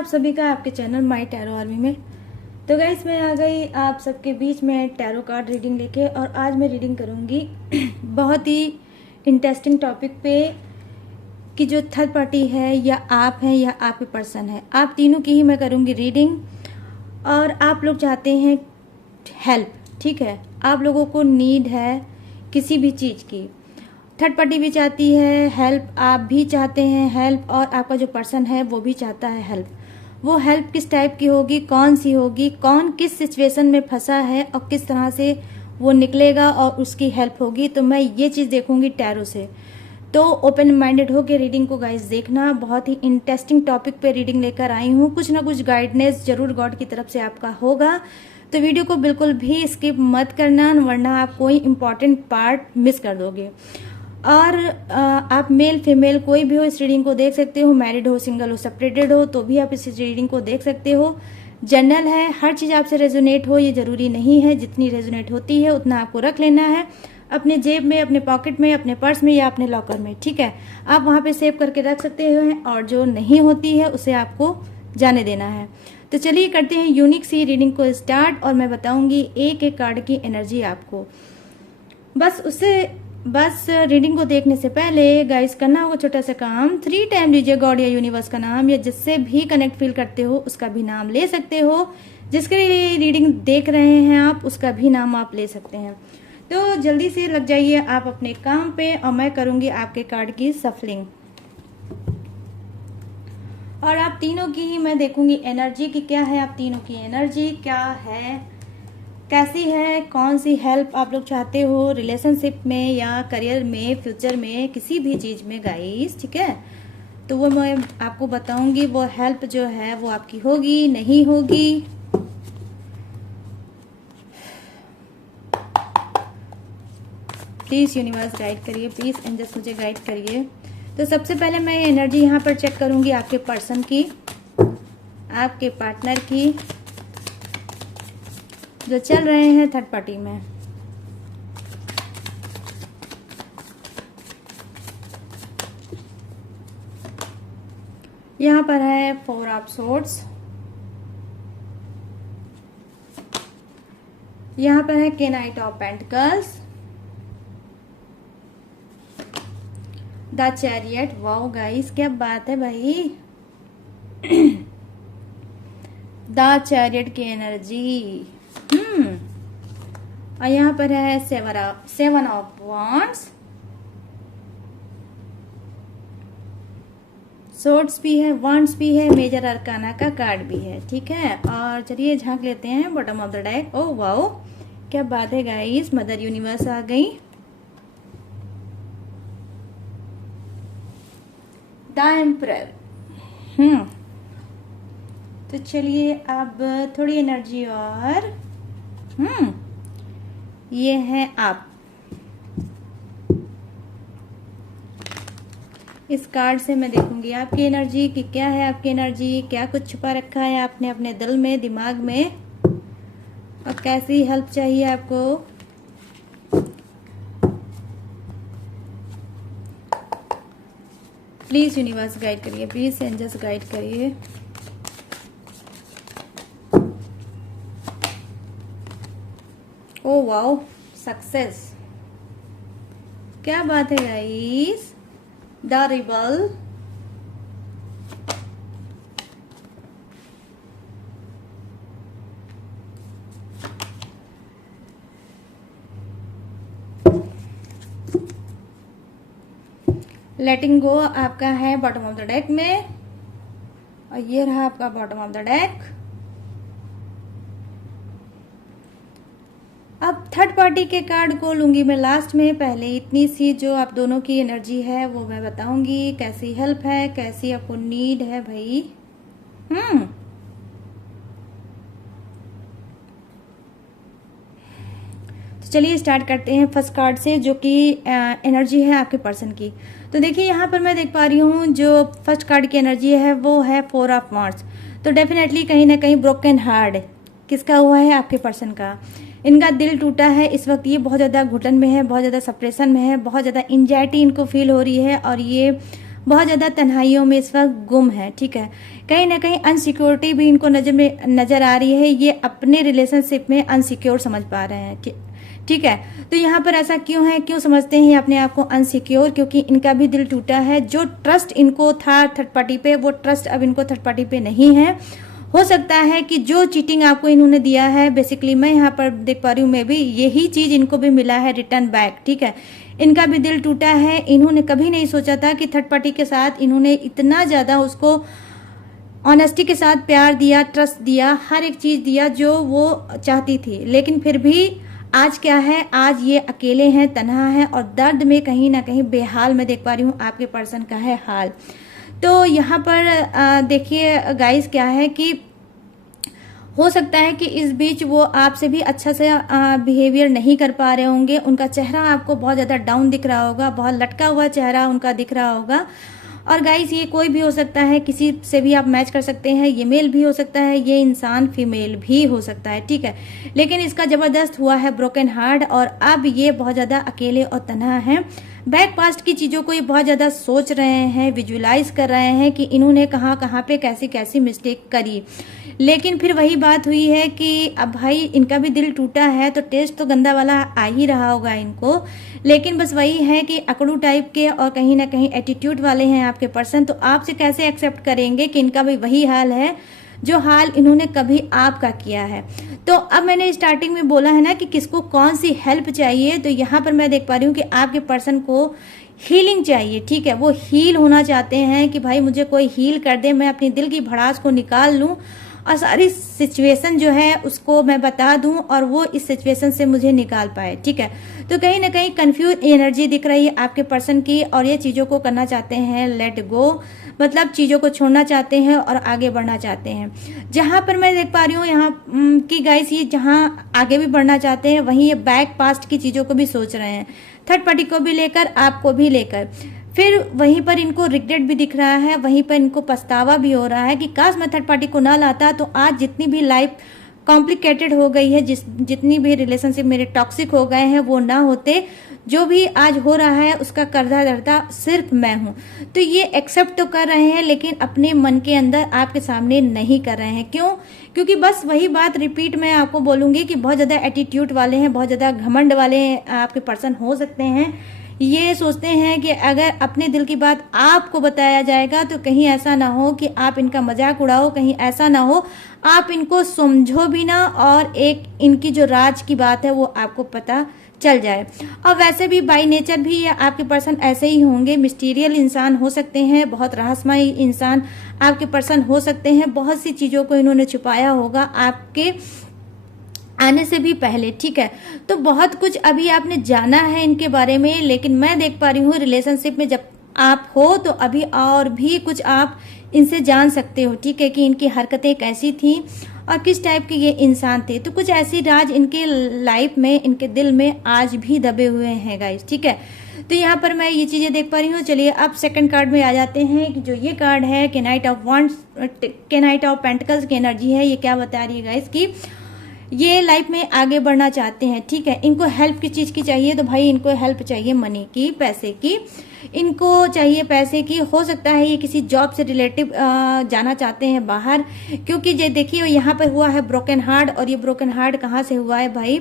आप सभी का आपके चैनल माय टैरो आर्मी में। तो गाइस मैं आ गई आप सबके बीच में टैरो कार्ड रीडिंग लेके, और आज मैं रीडिंग करूंगी बहुत ही इंटरेस्टिंग टॉपिक पे कि जो थर्ड पार्टी है या आप हैं या आपके पर्सन है, आप तीनों की ही मैं करूंगी रीडिंग। और आप लोग चाहते हैं हेल्प, ठीक है, आप लोगों को नीड है किसी भी चीज़ की, थर्ड पार्टी भी चाहती है हेल्प, आप भी चाहते हैं हेल्प, और आपका जो पर्सन है वो भी चाहता है हेल्प। वो हेल्प किस टाइप की होगी, कौन सी होगी, कौन किस सिचुएशन में फंसा है और किस तरह से वो निकलेगा और उसकी हेल्प होगी, तो मैं ये चीज़ देखूंगी टैरो से। तो ओपन माइंडेड होकर रीडिंग को गाइस देखना, बहुत ही इंटरेस्टिंग टॉपिक पे रीडिंग लेकर आई हूँ। कुछ ना कुछ गाइडनेस जरूर गॉड की तरफ से आपका होगा, तो वीडियो को बिल्कुल भी स्किप मत करना, वरना आप कोई इंपॉर्टेंट पार्ट मिस कर दोगे। और आप मेल फीमेल कोई भी हो इस रीडिंग को देख सकते हो, मैरिड हो, सिंगल हो, सेपरेटेड हो, तो भी आप इस रीडिंग को देख सकते हो। जनरल है, हर चीज़ आपसे रेजोनेट हो ये जरूरी नहीं है, जितनी रेजोनेट होती है उतना आपको रख लेना है अपने जेब में, अपने पॉकेट में, अपने पर्स में या अपने लॉकर में, ठीक है। आप वहाँ पे सेव करके रख सकते हो, और जो नहीं होती है उसे आपको जाने देना है। तो चलिए करते हैं यूनिक सी रीडिंग को स्टार्ट, और मैं बताऊंगी एक एक कार्ड की एनर्जी आपको। बस रीडिंग को देखने से पहले गाइस करना होगा छोटा सा काम, 3 टाइम लीजिए गॉड या यूनिवर्स का नाम, या जिससे भी कनेक्ट फील करते हो उसका भी नाम ले सकते हो। जिसके लिए रीडिंग देख रहे हैं आप, उसका भी नाम आप ले सकते हैं। तो जल्दी से लग जाइए आप अपने काम पे, और मैं करूंगी आपके कार्ड की सफलिंग, और आप तीनों की ही मैं देखूंगी एनर्जी की क्या है, आप तीनों की एनर्जी क्या है, कैसी है, कौन सी हेल्प आप लोग चाहते हो रिलेशनशिप में या करियर में, फ्यूचर में, किसी भी चीज़ में गाइस, ठीक है। तो वो मैं आपको बताऊंगी, वो हेल्प जो है वो आपकी होगी नहीं होगी। प्लीज़ यूनिवर्स गाइड करिए, प्लीज़ एंजल्स मुझे गाइड करिए। तो सबसे पहले मैं एनर्जी यहाँ पर चेक करूंगी आपके पर्सन की, आपके पार्टनर की, जो चल रहे हैं थर्ड पार्टी में। यहां पर है 4 ऑफ सोर्ड्स, यहां पर है night of pentacles, the chariot. Wow guys क्या बात है भाई द चैरियट की एनर्जी। और यहाँ पर है 7 ऑफ वांड्स, सोर्ड्स भी है, वांड्स भी है, मेजर अरकाना का कार्ड भी है, ठीक है। और चलिए झांक लेते हैं bottom of the deck. Oh wow क्या बात है गाइस, मदर यूनिवर्स आ गई, द एम्परर। तो चलिए अब थोड़ी एनर्जी और ये है आप। इस कार्ड से मैं देखूंगी आपकी एनर्जी कि क्या है, आपकी एनर्जी क्या कुछ छुपा रखा है आपने अपने दिल में, दिमाग में, और कैसी हेल्प चाहिए आपको। प्लीज यूनिवर्स गाइड करिए, प्लीज एंजल्स गाइड करिए। ओ वाओ सक्सेस, क्या बात है गाइस, द रिबल, लेटिंग गो आपका है बॉटम ऑफ द डेक में, और ये रहा आपका बॉटम ऑफ द डेक। अब थर्ड पार्टी के कार्ड को लूंगी मैं लास्ट में, पहले इतनी सी जो आप दोनों की एनर्जी है वो मैं बताऊंगी, कैसी हेल्प है, कैसी आपको नीड है भाई। तो चलिए स्टार्ट करते हैं फर्स्ट कार्ड से, जो कि एनर्जी है आपके पर्सन की। तो देखिए यहाँ पर मैं देख पा रही हूँ जो फर्स्ट कार्ड की एनर्जी है वो है 4 ऑफ वांड्स। तो डेफिनेटली कहीं ना कहीं ब्रोकन हार्ट किसका हुआ है, आपके पर्सन का। इनका दिल टूटा है इस वक्त, ये बहुत ज़्यादा घुटन में है, बहुत ज़्यादा सप्रेशन में है, बहुत ज़्यादा एंजाइटी इनको फील हो रही है, और ये बहुत ज़्यादा तन्हाइयों में इस वक्त गुम है। ठीक है, कहीं ना कहीं अनसिक्योरिटी भी इनको नज़र आ रही है। ये अपने रिलेशनशिप में अनसिक्योर समझ पा रहे हैं। ठीक है, तो यहाँ पर ऐसा क्यों है, क्यों समझते हैं अपने आप को अनसिक्योर? क्योंकि इनका भी दिल टूटा है। जो ट्रस्ट इनको था थर्ड पार्टी पे, वो ट्रस्ट अब इनको थर्ड पार्टी पे नहीं है। हो सकता है कि जो चीटिंग आपको इन्होंने दिया है, बेसिकली मैं यहाँ पर देख पा रही हूँ, मैं भी यही चीज इनको भी मिला है रिटर्न बैक। ठीक है, इनका भी दिल टूटा है। इन्होंने कभी नहीं सोचा था कि थर्ड पार्टी के साथ इन्होंने इतना ज्यादा उसको ऑनेस्टी के साथ प्यार दिया, ट्रस्ट दिया, हर एक चीज दिया जो वो चाहती थी। लेकिन फिर भी आज क्या है, आज ये अकेले हैं, तन्हा है और दर्द में कहीं ना कहीं बेहाल। मैं देख पा रही हूँ आपके पर्सन का है हाल। तो यहाँ पर देखिए गाइस, क्या है कि हो सकता है कि इस बीच वो आपसे भी अच्छा से बिहेवियर नहीं कर पा रहे होंगे। उनका चेहरा आपको बहुत ज़्यादा डाउन दिख रहा होगा, बहुत लटका हुआ चेहरा उनका दिख रहा होगा। और गाइस, ये कोई भी हो सकता है, किसी से भी आप मैच कर सकते हैं। ये मेल भी हो सकता है, ये इंसान फीमेल भी हो सकता है। ठीक है, लेकिन इसका जबरदस्त हुआ है ब्रोकन हार्ट और अब ये बहुत ज़्यादा अकेले और तन्हा है। बैक पास्ट की चीज़ों को ये बहुत ज़्यादा सोच रहे हैं, विजुलाइज कर रहे हैं कि इन्होंने कहाँ कहाँ पे कैसी कैसी मिस्टेक करी। लेकिन फिर वही बात हुई है कि अब भाई इनका भी दिल टूटा है, तो टेस्ट तो गंदा वाला आ ही रहा होगा इनको। लेकिन बस वही है कि अकड़ू टाइप के और कहीं ना कहीं एटीट्यूड वाले हैं आपके पर्सन। तो आपसे कैसे एक्सेप्ट करेंगे कि इनका भी वही हाल है जो हाल इन्होंने कभी आपका किया है। तो अब मैंने स्टार्टिंग में बोला है ना कि किसको कौन सी हेल्प चाहिए, तो यहाँ पर मैं देख पा रही हूँ कि आपके पर्सन को हीलिंग चाहिए। ठीक है, वो हील होना चाहते हैं कि भाई मुझे कोई हील कर दे, मैं अपनी दिल की भड़ास को निकाल लूं और सारी सिचुएशन जो है उसको मैं बता दूं और वो इस सिचुएशन से मुझे निकाल पाए। ठीक है, तो कहीं ना कहीं कंफ्यूज एनर्जी दिख रही है आपके पर्सन की और ये चीज़ों को करना चाहते हैं लेट गो, मतलब चीज़ों को छोड़ना चाहते हैं और आगे बढ़ना चाहते हैं। जहां पर मैं देख पा रही हूँ यहाँ की गाइस, ये जहाँ आगे भी बढ़ना चाहते हैं वहीं ये बैक पास्ट की चीज़ों को भी सोच रहे हैं, थर्ड पार्टी को भी लेकर, आपको भी लेकर। फिर वहीं पर इनको रिग्रेट भी दिख रहा है, वहीं पर इनको पछतावा भी हो रहा है कि काश मैं थर्ड पार्टी को ना लाता तो आज जितनी भी लाइफ कॉम्प्लिकेटेड हो गई है, जितनी भी रिलेशनशिप मेरे टॉक्सिक हो गए हैं वो ना होते। जो भी आज हो रहा है उसका कर्जा धर्ता सिर्फ मैं हूं। तो ये एक्सेप्ट तो कर रहे हैं लेकिन अपने मन के अंदर आपके सामने नहीं कर रहे हैं। क्यों? क्योंकि बस वही बात रिपीट मैं आपको बोलूंगी कि बहुत ज्यादा एटीट्यूड वाले हैं, बहुत ज्यादा घमंड वाले आपके पर्सन हो सकते हैं। ये सोचते हैं कि अगर अपने दिल की बात आपको बताया जाएगा तो कहीं ऐसा ना हो कि आप इनका मजाक उड़ाओ, कहीं ऐसा ना हो आप इनको समझो भी ना और एक इनकी जो राज की बात है वो आपको पता चल जाए। और वैसे भी बाय नेचर भी आपके पर्सन ऐसे ही होंगे, मिस्टीरियल इंसान हो सकते हैं, बहुत रहस्यमय इंसान आपके पर्सन हो सकते हैं। बहुत सी चीज़ों को इन्होंने छुपाया होगा आपके आने से भी पहले। ठीक है, तो बहुत कुछ अभी आपने जाना है इनके बारे में, लेकिन मैं देख पा रही हूँ रिलेशनशिप में जब आप हो तो अभी और भी कुछ आप इनसे जान सकते हो। ठीक है, कि इनकी हरकतें कैसी थी और किस टाइप के ये इंसान थे। तो कुछ ऐसी राज इनके लाइफ में, इनके दिल में आज भी दबे हुए हैं गाइस। ठीक है, तो यहाँ पर मैं ये चीजें देख पा रही हूँ। चलिए अब सेकंड कार्ड में आ जाते हैं कि जो ये कार्ड है के नाइट ऑफ वॉन्ड्स, के नाइट ऑफ पेंटिकल्स की एनर्जी है। ये क्या बता रही है गाइस कि ये लाइफ में आगे बढ़ना चाहते हैं। ठीक है, इनको हेल्प किस चीज की चाहिए, तो भाई इनको हेल्प चाहिए मनी की, पैसे की, इनको चाहिए पैसे की। हो सकता है ये किसी जॉब से रिलेटिव जाना चाहते हैं बाहर, क्योंकि ये देखिए यहाँ पर हुआ है ब्रोकन हार्ट। और ये ब्रोकन हार्ट कहाँ से हुआ है भाई?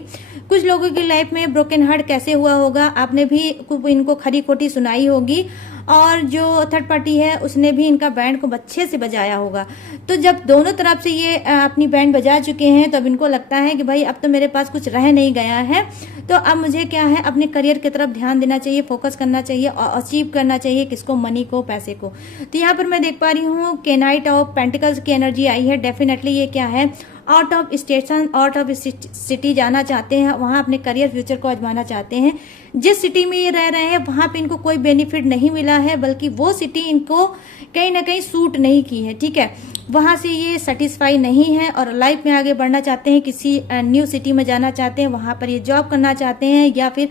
कुछ लोगों की लाइफ में ब्रोकन हार्ट कैसे हुआ होगा आपने भी इनको खरी खोटी सुनाई होगी और जो थर्ड पार्टी है उसने भी इनका बैंड को अच्छे से बजाया होगा। तो जब दोनों तरफ से ये अपनी बैंड बजा चुके हैं तो अब इनको लगता है कि भाई अब तो मेरे पास कुछ रह नहीं गया है, तो अब मुझे क्या है अपने करियर की तरफ ध्यान देना चाहिए, फोकस करना चाहिए और अचीव करना चाहिए। किसको? मनी को, पैसे को। तो यहाँ पर मैं देख पा रही हूँ के नाइट ऑफ पेंटिकल्स की एनर्जी आई है। डेफिनेटली ये क्या है, out of station, out of city जाना चाहते हैं, वहां अपने करियर फ्यूचर को आजमाना चाहते हैं। जिस सिटी में ये रह रहे हैं वहां पे इनको कोई बेनिफिट नहीं मिला है, बल्कि वो सिटी इनको कहीं ना कहीं सूट नहीं की है। ठीक है, वहां से ये सेटिस्फाई नहीं है और लाइफ में आगे बढ़ना चाहते हैं, किसी न्यू सिटी में जाना चाहते हैं, वहां पर ये जॉब करना चाहते हैं या फिर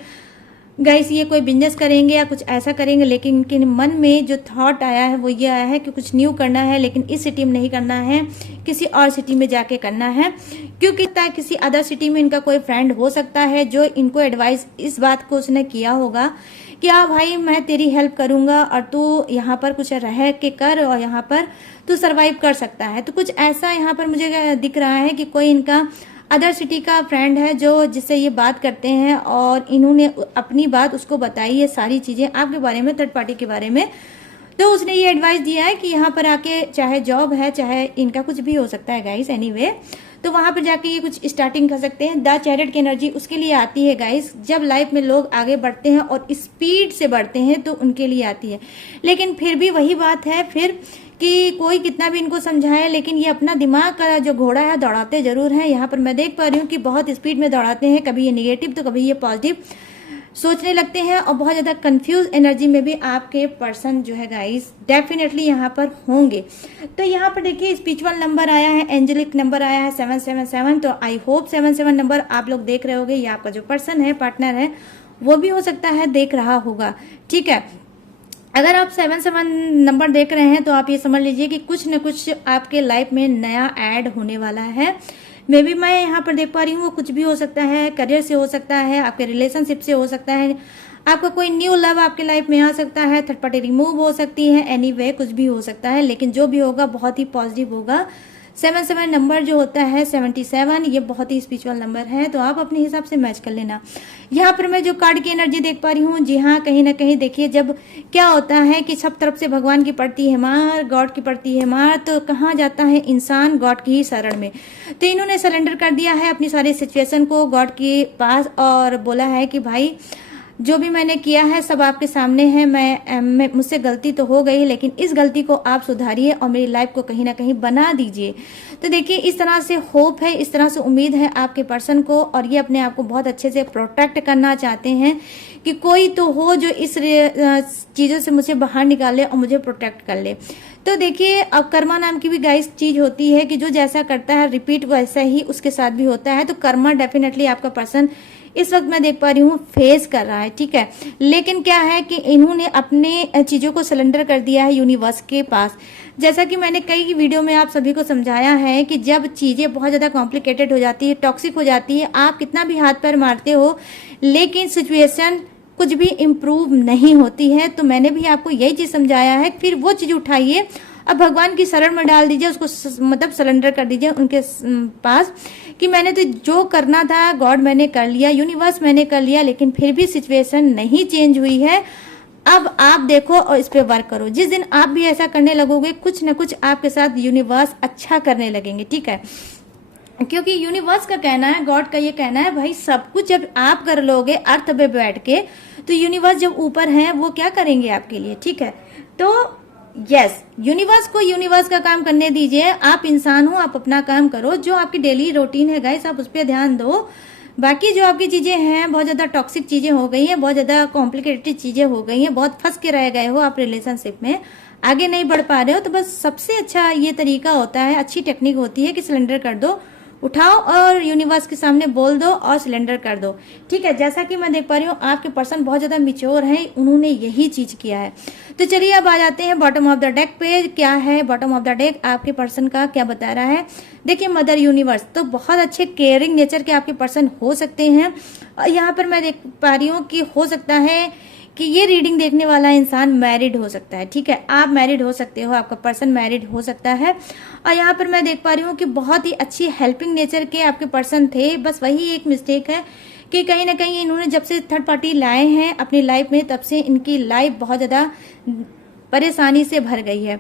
गाइस ये कोई बिजनेस करेंगे या कुछ ऐसा करेंगे, लेकिन इनके मन में जो थॉट आया है वो ये आया है कि कुछ न्यू करना है, लेकिन इस सिटी में नहीं करना है, किसी और सिटी में जाके करना है। क्योंकि किसी अदर सिटी में इनका कोई फ्रेंड हो सकता है जो इनको एडवाइस इस बात को उसने किया होगा कि हाँ भाई मैं तेरी हेल्प करूंगा और तू यहाँ पर कुछ रह के कर और यहाँ पर तू सरवाइव कर सकता है। तो कुछ ऐसा यहाँ पर मुझे दिख रहा है कि कोई इनका अदर सिटी का फ्रेंड है जो जिससे ये बात करते हैं और इन्होंने अपनी बात उसको बताई है, सारी चीजें आपके बारे में, थर्ड पार्टी के बारे में। तो उसने ये एडवाइस दिया है कि यहाँ पर आके चाहे जॉब है चाहे इनका कुछ भी हो सकता है गाइस, एनीवे तो वहां पर जाके ये कुछ स्टार्टिंग कर सकते हैं। द चैरिट की एनर्जी उसके लिए आती है गाइस, जब लाइफ में लोग आगे बढ़ते हैं और स्पीड से बढ़ते हैं तो उनके लिए आती है। लेकिन फिर भी वही बात है फिर कि कोई कितना भी इनको समझाए, लेकिन ये अपना दिमाग का जो घोड़ा है दौड़ाते जरूर हैं। यहाँ पर मैं देख पा रही हूँ कि बहुत स्पीड में दौड़ाते हैं, कभी ये निगेटिव तो कभी ये पॉजिटिव सोचने लगते हैं और बहुत ज्यादा कंफ्यूज एनर्जी में भी आपके पर्सन जो है गाइस डेफिनेटली यहाँ पर होंगे। तो यहाँ पर देखिए स्पिरिचुअल नंबर आया है, एंजेलिक नंबर आया है 777। तो आई होप 77 नंबर आप लोग देख रहे होंगे, ये आपका जो पर्सन है, पार्टनर है, वो भी हो सकता है देख रहा होगा। ठीक है, अगर आप 77 नंबर देख रहे हैं तो आप ये समझ लीजिए कि कुछ न कुछ आपके लाइफ में नया ऐड होने वाला है। मे बी मैं यहाँ पर देख पा रही हूँ वो कुछ भी हो सकता है, करियर से हो सकता है, आपके रिलेशनशिप से हो सकता है, आपका कोई न्यू लव आपके लाइफ में आ सकता है, थर्ड पार्टी रिमूव हो सकती है, एनीवे कुछ भी हो सकता है, लेकिन जो भी होगा बहुत ही पॉजिटिव होगा। 77 नंबर जो होता है 77, ये बहुत ही स्पिरिचुअल नंबर है, तो आप अपने हिसाब से मैच कर लेना। यहाँ पर मैं जो कार्ड की एनर्जी देख पा रही हूँ, जी हाँ, कहीं ना कहीं देखिए जब क्या होता है कि सब तरफ से भगवान की पड़ती है मार, गॉड की पड़ती है मार, तो कहाँ जाता है इंसान, गॉड की ही शरण में। तो इन्होंने सरेंडर कर दिया है अपनी सारी सिचुएशन को गॉड के पास और बोला है कि भाई जो भी मैंने किया है सब आपके सामने है, मैं मुझसे गलती तो हो गई, लेकिन इस गलती को आप सुधारिए और मेरी लाइफ को कहीं ना कहीं बना दीजिए। तो देखिए इस तरह से होप है, इस तरह से उम्मीद है आपके पर्सन को, और ये अपने आप को बहुत अच्छे से प्रोटेक्ट करना चाहते हैं कि कोई तो हो जो इस चीजों से मुझे बाहर निकाले और मुझे प्रोटेक्ट कर ले। तो देखिए अब कर्मा नाम की भी गाइस चीज होती है कि जो जैसा करता है रिपीट वैसा ही उसके साथ भी होता है। तो कर्मा डेफिनेटली आपका पर्सन इस वक्त मैं देख पा रही हूँ फेस कर रहा है। ठीक है, लेकिन क्या है कि इन्होंने अपने चीजों को सरेंडर कर दिया है यूनिवर्स के पास। जैसा कि मैंने कई वीडियो में आप सभी को समझाया है कि जब चीजें बहुत ज्यादा कॉम्प्लिकेटेड हो जाती है, टॉक्सिक हो जाती है, आप कितना भी हाथ पैर मारते हो लेकिन सिचुएशन कुछ भी इम्प्रूव नहीं होती है। तो मैंने भी आपको यही चीज समझाया है, फिर वो चीज उठाइए, अब भगवान की शरण में डाल दीजिए, उसको मतलब सरेंडर कर दीजिए उनके पास कि मैंने तो जो करना था गॉड मैंने कर लिया, यूनिवर्स मैंने कर लिया, लेकिन फिर भी सिचुएशन नहीं चेंज हुई है। अब आप देखो और इस पे वर्क करो। जिस दिन आप भी ऐसा करने लगोगे कुछ न कुछ आपके साथ यूनिवर्स अच्छा करने लगेंगे। ठीक है, क्योंकि यूनिवर्स का कहना है, गॉड का ये कहना है, भाई सब कुछ जब आप कर लोगे अर्थ पे बैठ के, तो यूनिवर्स जब ऊपर है वो क्या करेंगे आपके लिए। ठीक है, तो यस, यूनिवर्स को यूनिवर्स का काम करने दीजिए, आप इंसान हो, आप अपना काम करो। जो आपकी डेली रूटीन है गाइस आप उस पर ध्यान दो। बाकी जो आपकी चीजें हैं बहुत ज्यादा टॉक्सिक चीजें हो गई हैं, बहुत ज्यादा कॉम्प्लिकेटेड चीजें हो गई हैं, बहुत फंस के रह गए हो आप रिलेशनशिप में, आगे नहीं बढ़ पा रहे हो, तो बस सबसे अच्छा ये तरीका होता है, अच्छी टेक्निक होती है कि सिलेंडर कर दो, उठाओ और यूनिवर्स के सामने बोल दो और सिलेंडर कर दो। ठीक है, जैसा कि मैं देख पा रही हूँ आपके पर्सन बहुत ज्यादा मिच्योर है, उन्होंने यही चीज किया है। तो चलिए अब आ जाते हैं बॉटम ऑफ द डेक पे। क्या है बॉटम ऑफ द डेक, आपके पर्सन का क्या बता रहा है। देखिए मदर यूनिवर्स, तो बहुत अच्छे केयरिंग नेचर के आपके पर्सन हो सकते हैं। और यहाँ पर मैं देख पा रही हूँ कि हो सकता है कि ये रीडिंग देखने वाला इंसान मैरिड हो सकता है। ठीक है, आप मैरिड हो सकते हो, आपका पर्सन मैरिड हो सकता है। और यहाँ पर मैं देख पा रही हूँ कि बहुत ही अच्छी हेल्पिंग नेचर के आपके पर्सन थे, बस वही एक मिस्टेक है कि कहीं ना कहीं इन्होंने जब से थर्ड पार्टी लाए हैं अपनी लाइफ में तब से इनकी लाइफ बहुत ज्यादा परेशानी से भर गई है।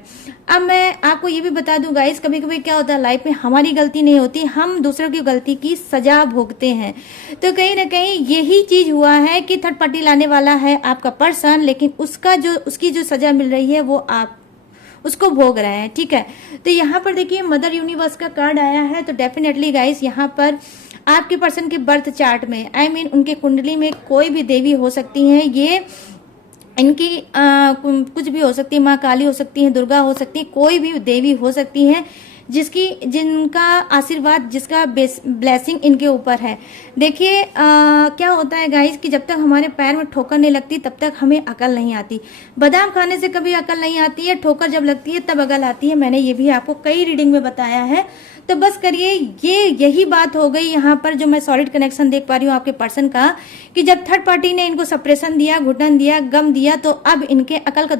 अब मैं आपको ये भी बता दूं गाइस, कभी कभी क्या होता है लाइफ में हमारी गलती नहीं होती, हम दूसरों की गलती की सजा भोगते हैं। तो कहीं ना कहीं यही चीज हुआ है कि थर्ड पार्टी लाने वाला है आपका पर्सन, लेकिन उसकी जो सजा मिल रही है वो आप उसको भोग रहे हैं। ठीक है, तो यहाँ पर देखिए मदर यूनिवर्स का कार्ड आया है। तो डेफिनेटली गाइस यहाँ पर आपके पर्सन के बर्थ चार्ट में उनके कुंडली में कोई भी देवी हो सकती है, ये इनकी कुछ भी हो सकती है, माँ काली हो सकती है, दुर्गा हो सकती है, कोई भी देवी हो सकती है जिनका आशीर्वाद, जिसका ब्लेसिंग इनके ऊपर है। देखिए क्या होता है गाइस कि जब तक हमारे पैर में ठोकर नहीं लगती तब तक हमें अकल नहीं आती। बादाम खाने से कभी अकल नहीं आती है, ठोकर जब लगती है तब अकल आती है। मैंने ये भी आपको कई रीडिंग में बताया है। तो बस करिए, यही बात हो गई यहाँ पर जो मैं सॉलिड कनेक्शन देख पा रही हूँ आपके पर्सन का, कि जब थर्ड पार्टी ने इनको सप्रेशन दिया, घुटन दिया, गम दिया, तो अब इनके अकल का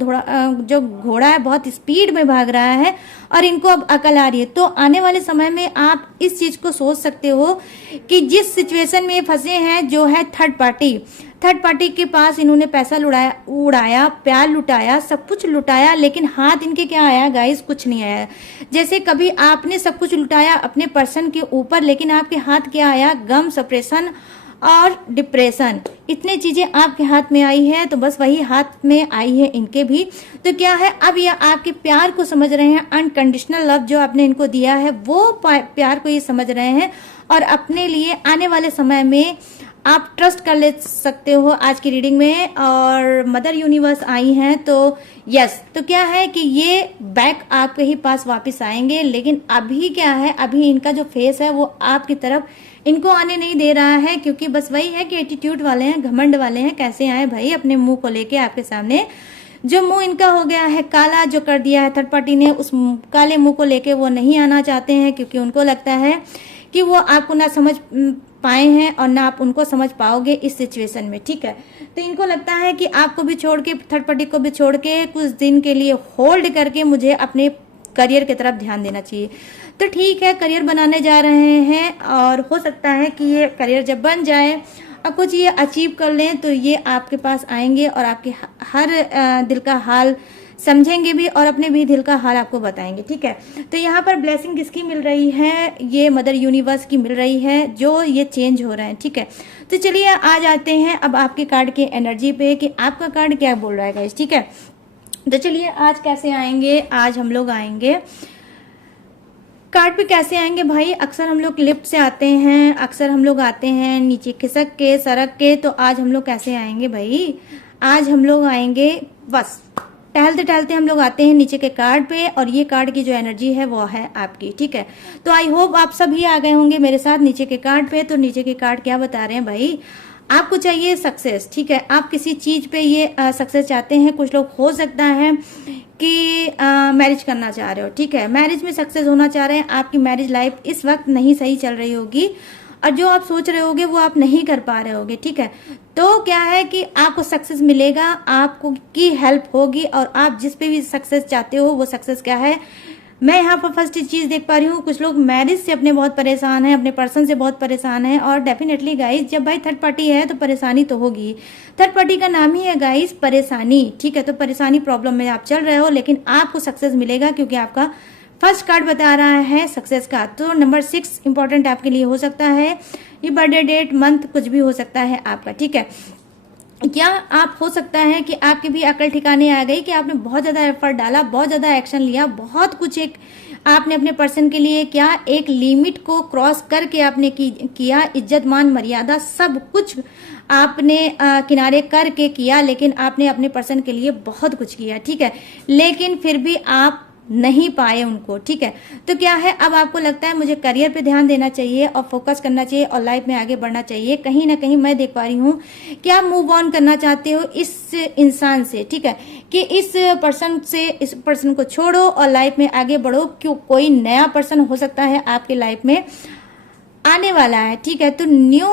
जो घोड़ा है बहुत स्पीड में भाग रहा है और इनको अब अकल आ रही है। तो आने वाले समय में आप इस चीज को सोच सकते हो कि जिस सिचुएशन में फंसे हैं, जो है थर्ड पार्टी के पास इन्होंने पैसा उड़ाया, प्यार लुटाया, सब कुछ लुटाया, लेकिन हाथ इनके क्या आया गाइस? कुछ नहीं आया। जैसे कभी आपने सब कुछ लुटाया अपने पर्सन के ऊपर, लेकिन आपके हाथ क्या आया? गम, सप्रेशन और डिप्रेशन, इतने चीजें आपके हाथ में आई है। तो बस वही हाथ में आई है इनके भी। तो क्या है, अब ये आपके प्यार को समझ रहे हैं, अनकंडीशनल लव जो आपने इनको दिया है वो प्यार को ये समझ रहे हैं, और अपने लिए आने वाले समय में आप ट्रस्ट कर ले सकते हो आज की रीडिंग में। और मदर यूनिवर्स आई हैं तो यस, तो क्या है कि ये बैक आपके ही पास वापस आएंगे। लेकिन अभी क्या है, अभी इनका जो फेस है वो आपकी तरफ इनको आने नहीं दे रहा है, क्योंकि बस वही है कि एटीट्यूड वाले हैं, घमंड वाले हैं। कैसे आए भाई अपने मुंह को लेके आपके सामने? जो मुंह इनका हो गया है काला, जो कर दिया है थर्ड पार्टी ने, उस काले मुंह को लेके वो नहीं आना चाहते हैं, क्योंकि उनको लगता है कि वो आपको ना समझ पाए हैं और ना आप उनको समझ पाओगे इस सिचुएशन में। ठीक है, तो इनको लगता है कि आपको भी छोड़ के, थर्ड पार्टी को भी छोड़ के, कुछ दिन के लिए होल्ड करके मुझे अपने करियर की तरफ ध्यान देना चाहिए। तो ठीक है, करियर बनाने जा रहे हैं और हो सकता है कि ये करियर जब बन जाए और कुछ ये अचीव कर लें तो ये आपके पास आएंगे और आपके हर दिल का हाल समझेंगे भी और अपने भी दिल का हाल आपको बताएंगे। ठीक है, तो यहाँ पर ब्लेसिंग किसकी मिल रही है? ये मदर यूनिवर्स की मिल रही है, जो ये चेंज हो रहे हैं। ठीक है, तो चलिए आ जाते हैं अब आपके कार्ड के एनर्जी पे कि आपका कार्ड क्या बोल रहा है गाइस। ठीक है, तो चलिए आज कैसे आएंगे? आज हम लोग आएंगे कार्ड पे कैसे आएंगे भाई? अक्सर हम लोग लिफ्ट से आते हैं, अक्सर हम लोग आते हैं नीचे खिसक के, सरक के। तो आज हम लोग कैसे आएंगे भाई? आज हम लोग आएंगे बस टहलते टहलते हम लोग आते हैं नीचे के कार्ड पे, और ये कार्ड की जो एनर्जी है वो है आपकी। ठीक है, तो आई होप आप सभी आ गए होंगे मेरे साथ नीचे के कार्ड पे। तो नीचे के कार्ड क्या बता रहे हैं भाई? आपको चाहिए सक्सेस। ठीक है, आप किसी चीज पे ये सक्सेस चाहते हैं। कुछ लोग हो सकता है कि मैरिज करना चाह रहे हो। ठीक है, मैरिज में सक्सेस होना चाह रहे हैं। आपकी मैरिज लाइफ इस वक्त नहीं सही चल रही होगी और जो आप सोच रहे होगे वो आप नहीं कर पा रहे होगे। ठीक है, तो क्या है कि आपको सक्सेस मिलेगा, आपको की हेल्प होगी, और आप जिस पे भी सक्सेस चाहते हो वो सक्सेस क्या है, मैं यहाँ पर फर्स्ट चीज देख पा रही हूँ। कुछ लोग मैरिज से अपने बहुत परेशान हैं, अपने पर्सन से बहुत परेशान हैं। और डेफिनेटली गाइस, जब भाई थर्ड पार्टी है तो परेशानी तो होगी। थर्ड पार्टी का नाम ही है गाइस परेशानी। ठीक है, तो परेशानी, प्रॉब्लम में आप चल रहे हो, लेकिन आपको सक्सेस मिलेगा, क्योंकि आपका फर्स्ट कार्ड बता रहा है सक्सेस का। तो नंबर 6 इंपॉर्टेंट आपके लिए हो सकता है। ये बर्थडे डेट, मंथ कुछ भी हो सकता है आपका। ठीक है, क्या आप हो सकता है कि आपकी भी अकल ठिकाने आ गई कि आपने बहुत ज्यादा एफर्ट डाला, बहुत ज्यादा एक्शन लिया, बहुत कुछ एक आपने अपने पर्सन के लिए क्या एक लिमिट को क्रॉस करके आपने किया, इज्जत मान मर्यादा सब कुछ आपने किनारे करके किया, लेकिन आपने अपने पर्सन के लिए बहुत कुछ किया। ठीक है, लेकिन फिर भी आप नहीं पाए उनको। ठीक है, तो क्या है, अब आपको लगता है मुझे करियर पे ध्यान देना चाहिए और फोकस करना चाहिए और लाइफ में आगे बढ़ना चाहिए। कहीं ना कहीं मैं देख पा रही हूँ कि आप मूव ऑन करना चाहते हो इस इंसान से। ठीक है, कि इस पर्सन को छोड़ो और लाइफ में आगे बढ़ो, क्यों कोई नया पर्सन हो सकता है आपके लाइफ में आने वाला है। ठीक है, तो न्यू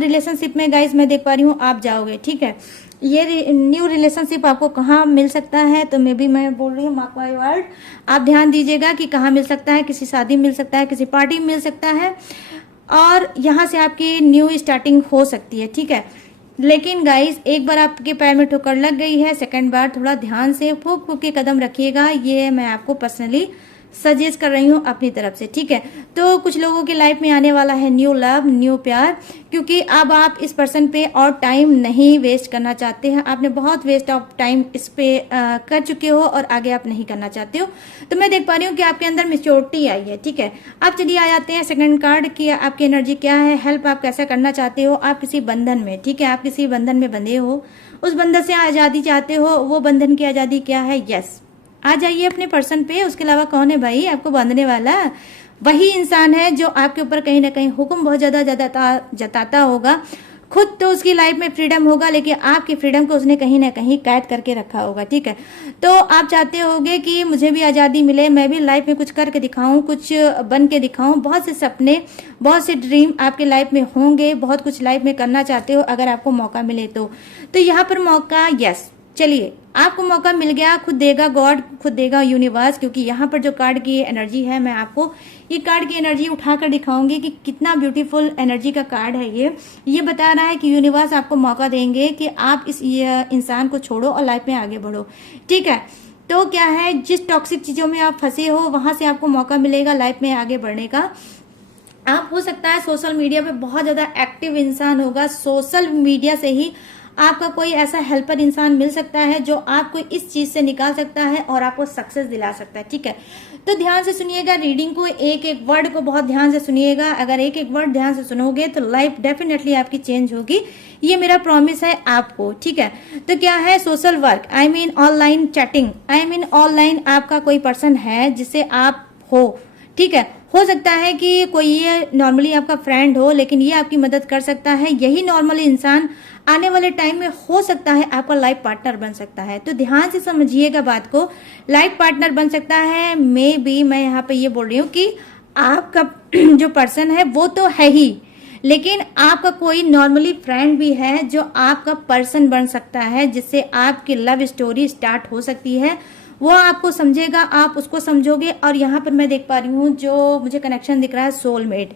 रिलेशनशिप में गाइस मैं देख पा रही हूँ आप जाओगे। ठीक है, ये न्यू रिलेशनशिप आपको कहाँ मिल सकता है? तो मैं बोल रही हूँ मार्क माय वर्ड, आप ध्यान दीजिएगा कि कहाँ मिल सकता है। किसी शादी मिल सकता है, किसी पार्टी मिल सकता है, और यहाँ से आपकी न्यू स्टार्टिंग हो सकती है। ठीक है, लेकिन गाइस एक बार आपके पैर में ठोकर लग गई है, सेकंड बार थोड़ा ध्यान से फूक फूक के कदम रखिएगा। ये मैं आपको पर्सनली सजेस्ट कर रही हूँ अपनी तरफ से। ठीक है, तो कुछ लोगों की लाइफ में आने वाला है न्यू लव, न्यू प्यार, क्योंकि अब आप इस पर्सन पे और टाइम नहीं वेस्ट करना चाहते हैं। आपने बहुत वेस्ट ऑफ टाइम इस पे कर चुके हो और आगे आप नहीं करना चाहते हो। तो मैं देख पा रही हूँ कि आपके अंदर मेच्योरिटी आई है। ठीक है, अब चलिए आ जाते हैं सेकंड कार्ड की आपकी एनर्जी क्या है, हेल्प आप कैसा करना चाहते हो। आप किसी बंधन में, ठीक है, आप किसी बंधन में बंधे हो, उस बंधन से आजादी चाहते हो। वो बंधन की आजादी क्या है? यस, आ जाइए अपने पर्सन पे। उसके अलावा कौन है भाई आपको बांधने वाला? वही इंसान है जो आपके ऊपर कहीं ना कहीं हुक्म बहुत ज्यादा जताता होगा। खुद तो उसकी लाइफ में फ्रीडम होगा, लेकिन आपकी फ्रीडम को उसने कहीं ना कहीं कैद करके रखा होगा। ठीक है, तो आप चाहते होगे कि मुझे भी आज़ादी मिले, मैं भी लाइफ में कुछ करके दिखाऊं, कुछ बन के दिखाऊं। बहुत से सपने, बहुत से ड्रीम आपके लाइफ में होंगे, बहुत कुछ लाइफ में करना चाहते हो अगर आपको मौका मिले तो यहाँ पर मौका, यस, चलिए आपको मौका मिल गया। खुद देगा गॉड, खुद देगा यूनिवर्स, क्योंकि यहाँ पर जो कार्ड की एनर्जी है, मैं आपको ये कार्ड की एनर्जी उठाकर दिखाऊंगी कि कितना ब्यूटीफुल एनर्जी का कार्ड है। ये बता रहा है कि यूनिवर्स आपको मौका देंगे कि आप इस इंसान को छोड़ो और लाइफ में आगे बढ़ो। ठीक है, तो क्या है, जिस टॉक्सिक चीजों में आप फंसे हो वहां से आपको मौका मिलेगा लाइफ में आगे बढ़ने का। आप हो सकता है सोशल मीडिया पे बहुत ज्यादा एक्टिव इंसान होगा, सोशल मीडिया से ही आपका कोई ऐसा हेल्पर इंसान मिल सकता है जो आपको इस चीज से निकाल सकता है और आपको सक्सेस दिला सकता है। ठीक है, तो ध्यान से सुनिएगा रीडिंग को, एक एक वर्ड को बहुत ध्यान से सुनिएगा। अगर एक एक वर्ड ध्यान से सुनोगे तो लाइफ डेफिनेटली आपकी चेंज होगी, ये मेरा प्रॉमिस है आपको। ठीक है, तो क्या है, social work, I mean online chatting, I mean online आपका कोई पर्सन है जिससे आप हो। ठीक है, हो सकता है कि कोई ये नॉर्मली आपका फ्रेंड हो, लेकिन ये आपकी मदद कर सकता है। यही नॉर्मली इंसान आने वाले टाइम में हो सकता है आपका लाइफ पार्टनर बन सकता है। तो ध्यान से समझिएगा बात को, लाइफ पार्टनर बन सकता है। मैं यहाँ पे ये बोल रही हूँ कि आपका जो पर्सन है वो तो है ही, लेकिन आपका कोई नॉर्मली फ्रेंड भी है जो आपका पर्सन बन सकता है, जिससे आपकी लव स्टोरी स्टार्ट हो सकती है। वो आपको समझेगा, आप उसको समझोगे। और यहाँ पर मैं देख पा रही हूँ जो मुझे कनेक्शन दिख रहा है, सोलमेट।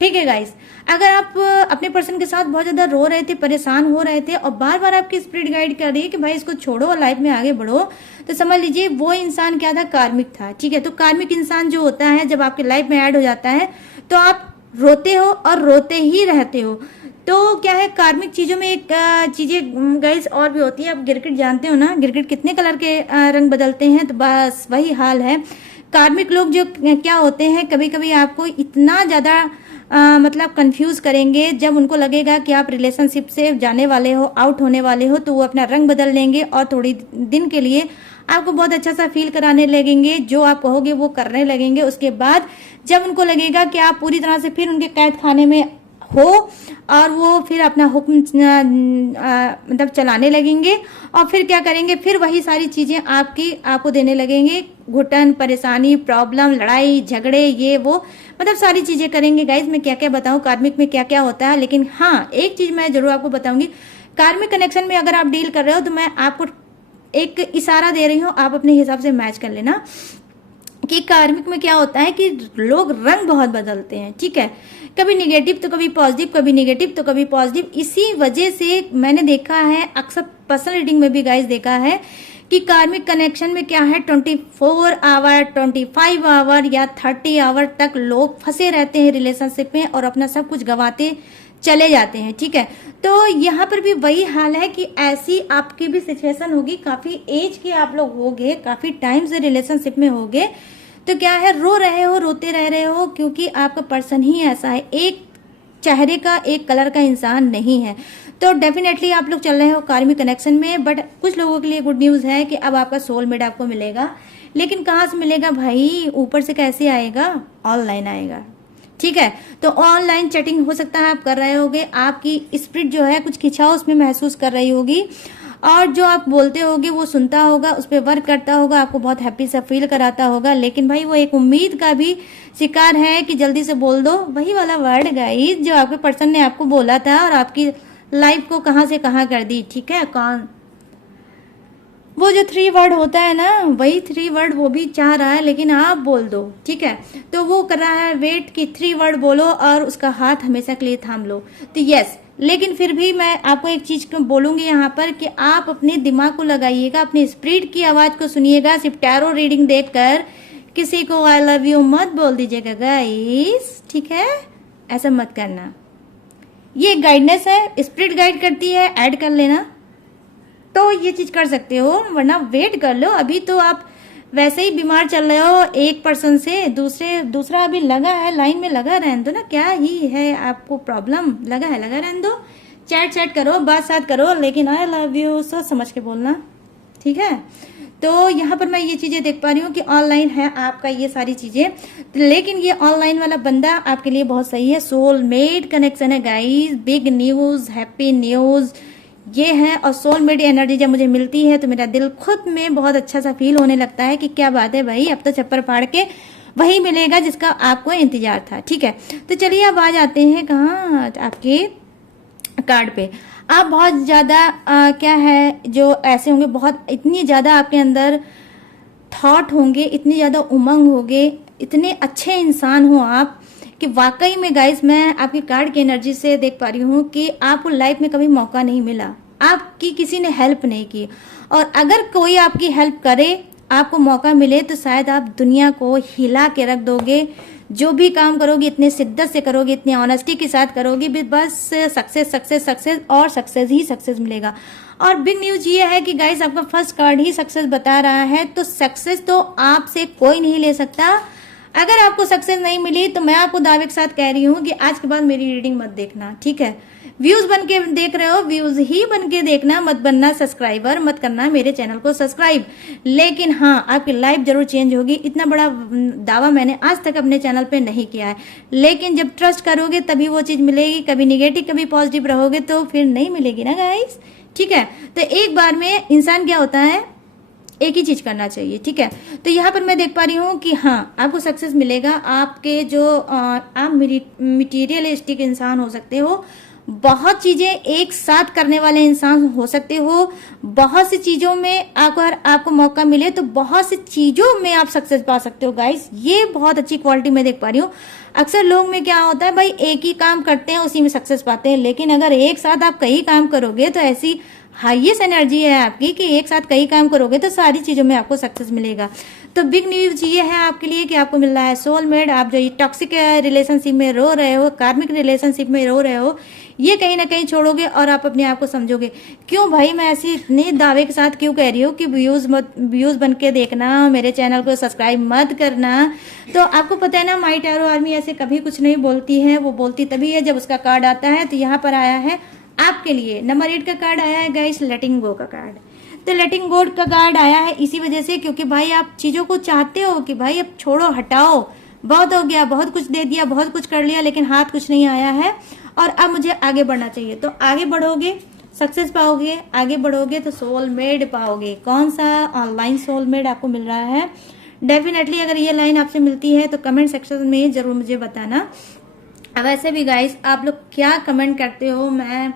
ठीक है गाइस, अगर आप अपने पर्सन के साथ बहुत ज्यादा रो रहे थे, परेशान हो रहे थे और बार बार आपकी स्पिरिट गाइड कर रही है कि भाई इसको छोड़ो और लाइफ में आगे बढ़ो, तो समझ लीजिए वो इंसान क्या था, कार्मिक था। ठीक है, तो कार्मिक इंसान जो होता है जब आपके लाइफ में ऐड हो जाता है तो आप रोते हो और रोते ही रहते हो। तो क्या है, कार्मिक चीजों में एक चीजें गाइस और भी होती है। आप गिरगिट जानते हो ना, गिरगिट कितने कलर के रंग बदलते हैं, तो बस वही हाल है। कार्मिक लोग जो क्या होते हैं, कभी कभी आपको इतना ज्यादा मतलब कंफ्यूज करेंगे, जब उनको लगेगा कि आप रिलेशनशिप से जाने वाले हो, आउट होने वाले हो, तो वो अपना रंग बदल लेंगे और थोड़ी दिन के लिए आपको बहुत अच्छा सा फील कराने लगेंगे। जो आप कहोगे वो करने लगेंगे। उसके बाद जब उनको लगेगा कि आप पूरी तरह से फिर उनके कैद खाने में हो और वो फिर अपना हुक्म मतलब चलाने लगेंगे, और फिर क्या करेंगे, फिर वही सारी चीजें आपको देने लगेंगे, घुटन, परेशानी, प्रॉब्लम, लड़ाई झगड़े, ये वो, मतलब सारी चीजें करेंगे। गाइज मैं क्या क्या बताऊं कार्मिक में क्या क्या होता है, लेकिन हाँ एक चीज मैं जरूर आपको बताऊंगी, कार्मिक कनेक्शन में अगर आप डील कर रहे हो तो मैं आपको एक इशारा दे रही हूँ, आप अपने हिसाब से मैच कर लेना कि कार्मिक में क्या होता है कि लोग रंग बहुत बदलते हैं। ठीक है, कभी निगेटिव तो कभी पॉजिटिव, कभी निगेटिव तो कभी पॉजिटिव। इसी वजह से मैंने देखा है, अक्सर पर्सनल रीडिंग में भी गाइस देखा है कि कार्मिक कनेक्शन में क्या है, 24 आवर, 25 आवर या 30 आवर तक लोग फंसे रहते हैं रिलेशनशिप में और अपना सब कुछ गंवाते चले जाते हैं। ठीक है, तो यहाँ पर भी वही हाल है कि ऐसी आपकी भी सिचुएशन होगी, काफी एज के आप लोग होगे, काफी टाइम से रिलेशनशिप में होगे, तो क्या है, रो रहे हो, रोते रह रहे हो, क्योंकि आपका पर्सन ही ऐसा है, एक चेहरे का, एक कलर का इंसान नहीं है। तो डेफिनेटली आप लोग चल रहे हो कार्मिक कनेक्शन में। बट कुछ लोगों के लिए गुड न्यूज है कि अब आपका सोलमेट आपको मिलेगा, लेकिन कहाँ से मिलेगा भाई, ऊपर से कैसे आएगा, ऑनलाइन आएगा। ठीक है, तो ऑनलाइन चैटिंग हो सकता है आप कर रहे होगे, आपकी स्पिरिट जो है कुछ खिंचाव उसमें महसूस कर रही होगी, और जो आप बोलते होगे वो सुनता होगा, उस पर वर्क करता होगा, आपको बहुत हैप्पी सा फील कराता होगा, लेकिन भाई वो एक उम्मीद का भी शिकार है कि जल्दी से बोल दो वही वाला वर्ड गाइस जो आपके पर्सन ने आपको बोला था और आपकी लाइफ को कहां से कहां कर दी। ठीक है, कौन वो जो 3 वर्ड होता है ना, वही 3 वर्ड वो भी चाह रहा है, लेकिन आप बोल दो। ठीक है, तो वो कर रहा है वेट कि 3 वर्ड बोलो और उसका हाथ हमेशा के लिए थाम लो। तो यस, लेकिन फिर भी मैं आपको एक चीज बोलूंगी यहाँ पर कि आप अपने दिमाग को लगाइएगा, अपने स्पिरिट की आवाज को सुनिएगा। सिर्फ टैरो रीडिंग देखकर किसी को आई लव यू मत बोल दीजिएगा गाइस। ठीक है, ऐसा मत करना, ये गाइडनेस है, स्पिरिट गाइड करती है, ऐड कर लेना तो ये चीज कर सकते हो, वरना वेट कर लो। अभी तो आप वैसे ही बीमार चल रहे हो एक पर्सन से, दूसरा अभी लगा है लाइन में, लगा रहने दो ना, क्या ही है आपको प्रॉब्लम, लगा रहने दो, चैट करो, बात साथ करो, लेकिन आई लव यू सोच समझ के बोलना। ठीक है। तो यहाँ पर मैं ये चीज़ें देख पा रही हूँ कि ऑनलाइन है आपका ये सारी चीज़ें, लेकिन ये ऑनलाइन वाला बंदा आपके लिए बहुत सही है। सोलमेट कनेक्शन है guys, big news, happy news ये है। और सोलमेट एनर्जी जब मुझे मिलती है तो मेरा दिल खुद में बहुत अच्छा सा फील होने लगता है कि क्या बात है भाई, अब तो छप्पर फाड़ के वही मिलेगा जिसका आपको इंतजार था। ठीक है, तो चलिए अब आ जाते हैं कहाँ, आपके कार्ड पे। आप बहुत ज़्यादा क्या है जो ऐसे होंगे, बहुत इतनी ज़्यादा आपके अंदर थॉट होंगे, इतनी ज़्यादा उमंग होंगे, इतने अच्छे इंसान हो आप कि वाकई में गाइस मैं आपकी कार्ड की एनर्जी से देख पा रही हूँ कि आपको लाइफ में कभी मौका नहीं मिला, आपकी किसी ने हेल्प नहीं की, और अगर कोई आपकी हेल्प करे, आपको मौका मिले तो शायद आप दुनिया को हिला के रख दोगे। जो भी काम करोगे इतने शिद्दत से करोगे, इतनी ऑनेस्टी के साथ करोगे, बस सक्सेस सक्सेस सक्सेस और सक्सेस ही सक्सेस मिलेगा। और बिग न्यूज ये है कि गाइस आपका फर्स्ट कार्ड ही सक्सेस बता रहा है, तो सक्सेस तो आपसे कोई नहीं ले सकता। अगर आपको सक्सेस नहीं मिली तो मैं आपको दावे के साथ कह रही हूँ कि आज के बाद मेरी रीडिंग मत देखना, ठीक है। व्यूज बन के देख रहे हो, व्यूज ही बन के देखना, मत बनना सब्सक्राइबर, मत करना मेरे चैनल को सब्सक्राइब। लेकिन हाँ, आपकी लाइफ जरूर चेंज होगी, इतना बड़ा दावा मैंने आज तक अपने चैनल पे नहीं किया है। लेकिन जब ट्रस्ट करोगे तभी वो चीज मिलेगी, कभी निगेटिव कभी पॉजिटिव रहोगे तो फिर नहीं मिलेगी ना गाइस, ठीक है। तो एक बार में इंसान क्या होता है, एक ही चीज करना चाहिए, ठीक है। तो यहाँ पर मैं देख पा रही हूँ कि हाँ आपको सक्सेस मिलेगा। आपके जो आप मटीरियलिस्टिक इंसान हो सकते हो, बहुत चीजें एक साथ करने वाले इंसान हो सकते हो, बहुत सी चीजों में अगर आपको मौका मिले तो बहुत सी चीजों में आप सक्सेस पा सकते हो गाइस। ये बहुत अच्छी क्वालिटी मैं देख पा रही हूँ। अक्सर लोग में क्या होता है भाई, एक ही काम करते हैं उसी में सक्सेस पाते हैं, लेकिन अगर एक साथ आप कई काम करोगे तो ऐसी हाईएस्ट एनर्जी है आपकी कि एक साथ कई काम करोगे तो सारी चीजों में आपको सक्सेस मिलेगा। तो बिग न्यूज ये है आपके लिए कि आपको मिल रहा है सोलमेट। आप जो ये टॉक्सिक रिलेशनशिप में रो रहे हो, कार्मिक रिलेशनशिप में रो रहे हो, ये कहीं ना कहीं छोड़ोगे और आप अपने आप को समझोगे। क्यों भाई मैं ऐसे इतने दावे के साथ क्यों कह रही हूँ कि व्यूज बन के देखना, मेरे चैनल को सब्सक्राइब मत करना। तो आपको पता है ना, माई टैरो आर्मी ऐसे कभी कुछ नहीं बोलती है, वो बोलती तभी है जब उसका कार्ड आता है। तो यहाँ पर आया है आपके लिए नंबर 8 का कार्ड आया है गाइस, लेटिंग गो का कार्ड। तो लेटिंग गो का कार्ड आया है इसी वजह से क्योंकि भाई आप चीजों को चाहते हो कि भाई अब छोड़ो, हटाओ, बहुत हो गया, बहुत कुछ दे दिया, बहुत कुछ कर लिया, लेकिन हाथ कुछ नहीं आया है और अब मुझे आगे बढ़ना चाहिए। तो आगे बढ़ोगे, सक्सेस पाओगे, आगे बढ़ोगे तो सोलमेट पाओगे। कौन सा? ऑनलाइन सोलमेट आपको मिल रहा है। डेफिनेटली अगर ये लाइन आपसे मिलती है तो कमेंट सेक्शन में जरूर मुझे बताना। अब वैसे भी गाइस आप लोग क्या कमेंट करते हो, मैं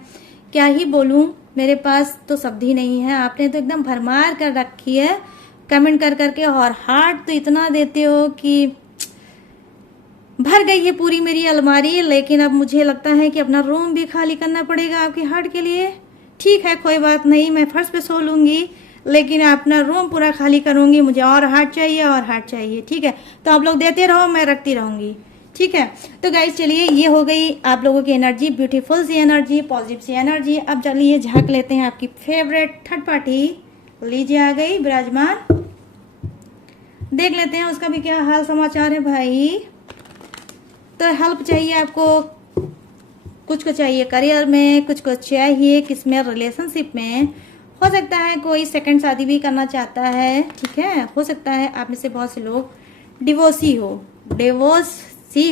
क्या ही बोलूं, मेरे पास तो शब्द ही नहीं है। आपने तो एकदम भरमार कर रखी है कमेंट कर करके, और हार्ट तो इतना देते हो कि भर गई है पूरी मेरी अलमारी। लेकिन अब मुझे लगता है कि अपना रूम भी खाली करना पड़ेगा आपके हार्ट के लिए। ठीक है, कोई बात नहीं, मैं फर्श पे सो लूंगी, लेकिन अपना रूम पूरा खाली करूंगी। मुझे और हार्ट चाहिए और हार्ट चाहिए, ठीक है। तो आप लोग देते रहो, मैं रखती रहूंगी, ठीक है। तो गाइस चलिए, ये हो गई आप लोगों की एनर्जी, ब्यूटीफुल सी एनर्जी, पॉजिटिव सी एनर्जी। अब चलिए झांक लेते हैं आपकी फेवरेट थर्ड पार्टी। लीजिए आ गई विराजमान, देख लेते हैं उसका भी क्या हाल समाचार है भाई। तो हेल्प चाहिए आपको, कुछ को चाहिए करियर में, कुछ को चाहिए किसमें, रिलेशनशिप में। हो सकता है कोई सेकंड शादी भी करना चाहता है, ठीक है। हो सकता है आप में से बहुत से लोग डिवोर्सी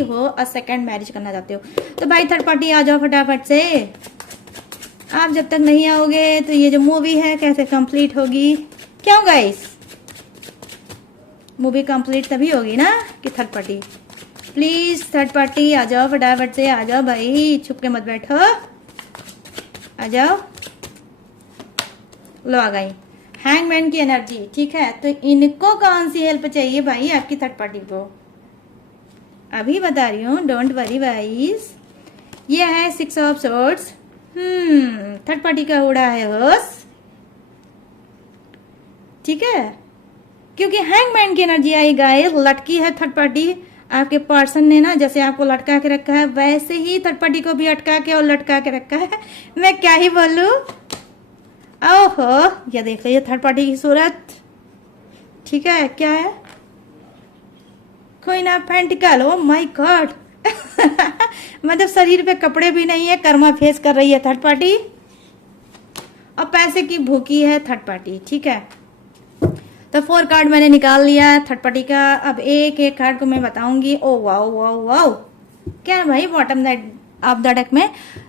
हो और सेकंड मैरिज करना चाहते हो। तो भाई थर्ड पार्टी आ जाओ फटाफट से। आप जब तक नहीं आओगे तो ये जो मूवी है कैसे कंप्लीट होगी? क्यों गाइस, मूवी कंप्लीट तभी होगी ना कि third party. Please third party आ जाओ फटाफट से, आ जाओ भाई, छुप के मत बैठो, आ जाओ। लो आ गई हैंगमैन की एनर्जी, ठीक है। तो इनको कौन सी हेल्प चाहिए भाई आपकी थर्ड पार्टी को? अभी बता रही हूँ, डोंट वरी गाइस। ये है 6 ऑफ सोर्ड्स। थर्ड पार्टी का उड़ा है होश, ठीक है, क्योंकि हैंगमैन की एनर्जी आई गाइस। लटकी है थर्ड पार्टी, आपके पर्सन ने ना जैसे आपको लटका के रखा है वैसे ही थर्ड पार्टी को भी अटका के और लटका के रखा है। मैं क्या ही बोलूं। ओहो, ये देखो ये थर्ड पार्टी की सूरत, ठीक है। क्या है? कोई ना पेंटिकल, ओ माय गॉड। मतलब शरीर पे कपड़े भी नहीं है, कर्मा फेस कर रही है थर्ड पार्टी, और पैसे की भूखी है थर्ड पार्टी, ठीक है। तो 4 कार्ड मैंने निकाल लिया थर्ड पार्टी का। अब एक एक कार्ड को मैं बताऊंगी। ओ वाओ वाओ वाओ, क्या है भाई बॉटम ऑफ द डेक में?